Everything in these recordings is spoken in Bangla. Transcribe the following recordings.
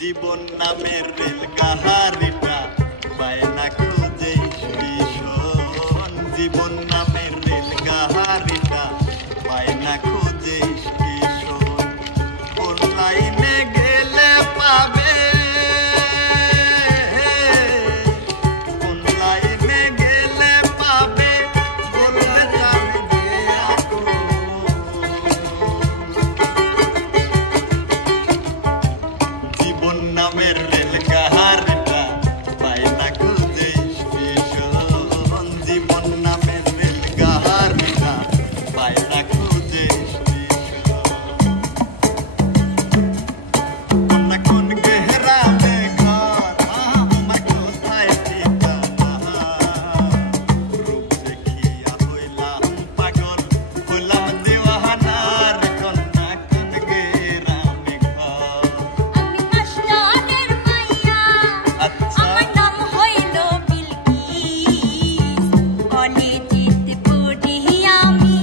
জীবন নামের রেল গাহারিটা বায়না খুঁজে স্টেশন, জীবন নামের রেল গাহারিটা বায়না খুঁজে স্টেশন। কোন লাইনে গেলে পাবে, কোন লাইনে গেলে পাবে, বললে যাবে জীবন নামের রেল গাহারিটা বায়না খুঁজে স্টেশন, জীবন নামের রেল গাহারিটা বায়না খুঁজে স্টেশন। কোন গেহরামে ঘর আমার কোথায় ঠিকানা, রূপ দেখিয়া হইলাম পাগল, হইলাম দিওয়ানার কন্যা। কোন গেহরামে ঘর আমি মাস্টারের মাইয়া, আচ্ছা আমার নাম হইল বিলকিস। কলেজেতে পড়ি আমি,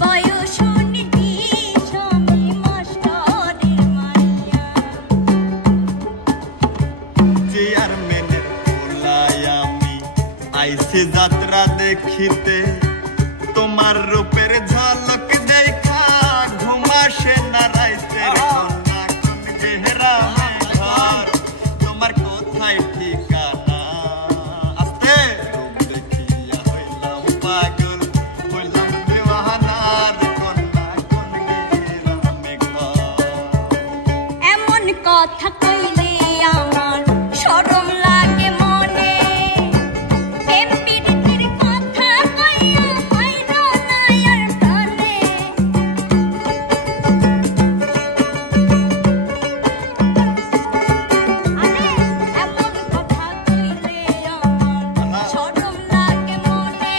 বয়স 19, আমি মাস্টারের মাইয়া। চেয়ারম্যানের পোলাই আমি আইসে যাত্রা দেখিতে, তোমার রূপের ঝলক দেখা ঘুম আসে না রাইতের কন্যা। কোন গেহরামে ঘর তোমার কোথায় ঠিকানা, আস্তে রূপ দেখিয়া হইলাম পাগল, হইলাম দিওয়ানার কন্যা। কোন গেহরামে ঘর এমন কথা কইলে আমার শরম লাগে মনে, প্রেম প্রীতির কথা কইয়া হইল না আর প্রাণে। আরে এমন কথা কইলে আমার শরম লাগে মনে,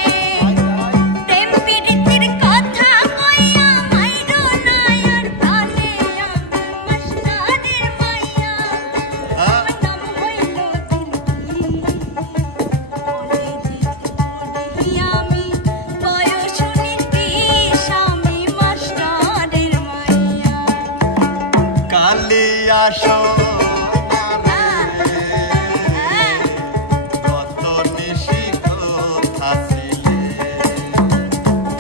প্রেম প্রীতির কথা কইয়া হইল না আর প্রাণে। আমি মাস্টারের মাইয়া, আমার নাম হইল বিলকিস। আমি বয়স 19, আমি মাস্টারের মাইয়া। কালিয়া কত নিশি কথা ছিলে,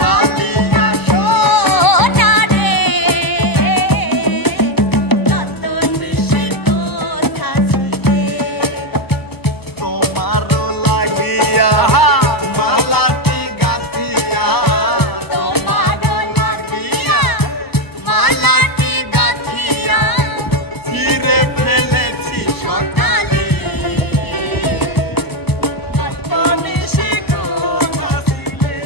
কালিয়া সোনা রে, কত নিশি কথা ছিলে। তোমারও লাগিয়া মালাটি গাথিয়া, তোমারও লাগিয়া মালাটি গাথিয়া, ছিঁড়ে ফেলেছি সকালে। কত নিশি কথা ছিলে।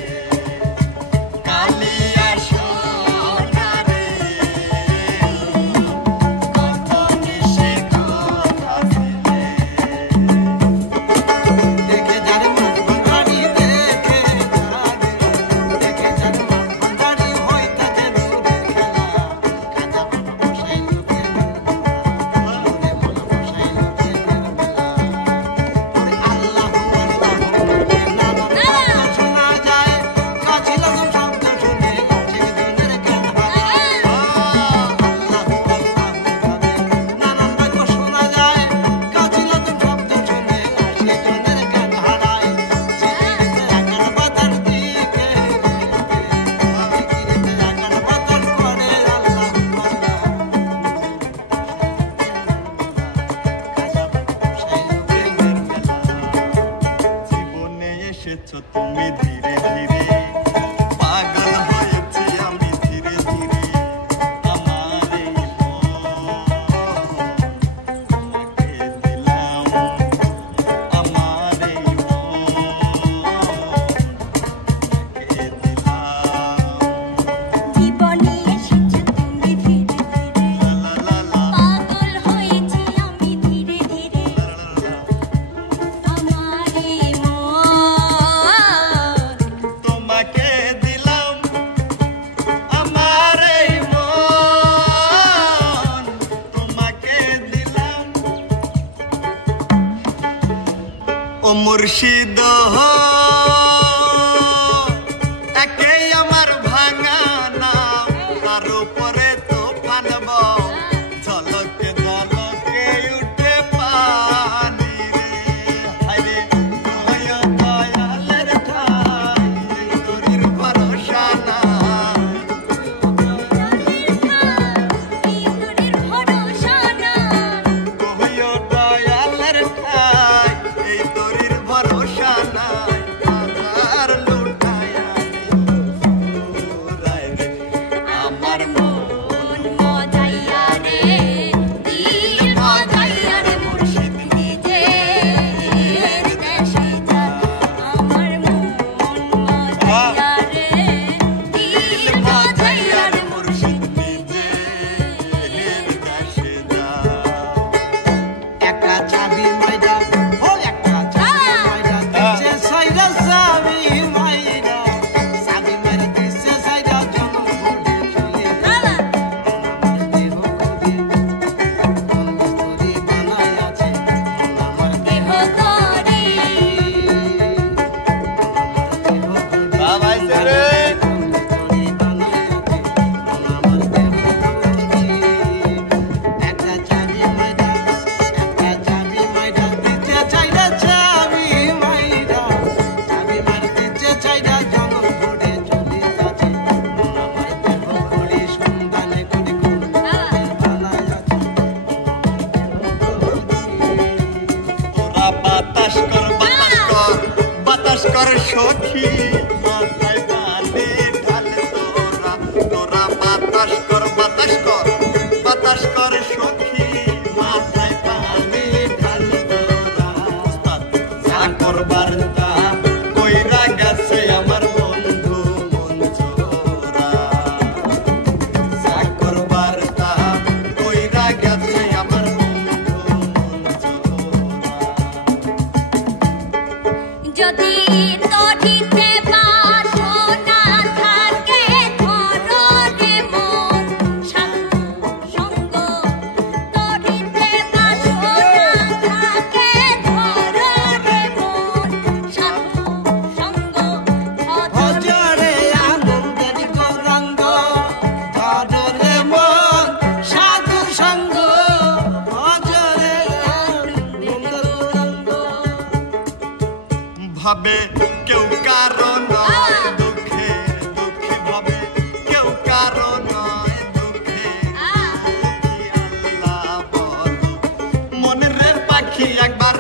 কালিয়া সোনা রে, কত নিশি কথা ছিলে। দেখে যার মন ভান্ডারি, দেখে যার মন ভান্ডারি, হয় তাতে দূরে খেলা। খাজা বাবা বসাইল প্রেমের মেলা, ওরে মন বসাইল প্রেমের মেলা। ওরে আল্লাহু আল্লাহু বলে নানার কথা শোনা যায়, কাছে লাগুন শব্দ শুনে সেই দিনের জ্ঞান হারায়। আল্লাহু আল্লাহু ভাবে নানান বাক্য শোনা যায়, কাছে লাগুন শব্দ শুনে সেই দিনের জ্ঞান হারায়। জিকিরেতে আকার বাতার দিকে, জিকিরেতে আকার বাতার করে আল্লাহু আল্লাহ। খাজা বাবা বসাইল প্রেমের মেলা। জীবনে এসেছো তুমি ধীরে ধীরে, পাগল হয়েছি আমি ধীরে ধীরে। আমার এই মন তোমাকে দিলাম, আমার এই মন তোমাকে দিলাম। জীবনে এসেছো তুমি ধীরে ধীরে, লা লা লা পাগল হয়েছি আমি ধীরে ধীরে। লা লা লা। আমার এই মন তোমাকে দিলাম, আমার এই মন তোমাকে দিলাম। ও মুর্শিদ একেই আমার ভাঙা নাম, তার উপরে তুফান বও ঝলকে ঝলকে উঠে চাবি মাইরা ও একটা চাবি মাইরা দিছে সাইরা চাবি মাইরা চাবি মাইরা দিছে সাইরা জন ঘুরে চলে বাবা দেহ করি বন্ধুরি বানাই আছে আমার দেহ করে বাবা আইছে রে বন্ধুরি বানাই আছে আমার দেহ করি একটা চাবি মাইরা দিতে চাইরা চাবি মাইরা দিতে চাইরা জন ঘুরে চলে যাচ্ছে আমার দেহ করি সন্ধানে করি কোন বানাই আছে তোরা বাতাস কর সখী মাথায় বাঁধে ঢাল তোরা তোরা বাতাস কর সখী মাথায় বাঁধে ঢাল তোরা যা করবার তা কইরা গেছে আমার বন্ধু মন চোরা যা করবার তা কইরা গেছে আমার বন্ধু মন চোরা যদি তটিতে বাসনা থাকে ধরো রে মন সঙ্গ তটিতে বাসনা থাকে ধরো রে মন সঙ্গ হজরে আনন্দের গৌরাঙ্গ হজরে মন সাধু সঙ্গ হজরে আনন্দের গৌরাঙ্গ ভাবে কেউ কারো নয় দুঃখী ভাবে কেউ কারো নয় দুঃখী আল্লাহ বলো মনের পাখি একবার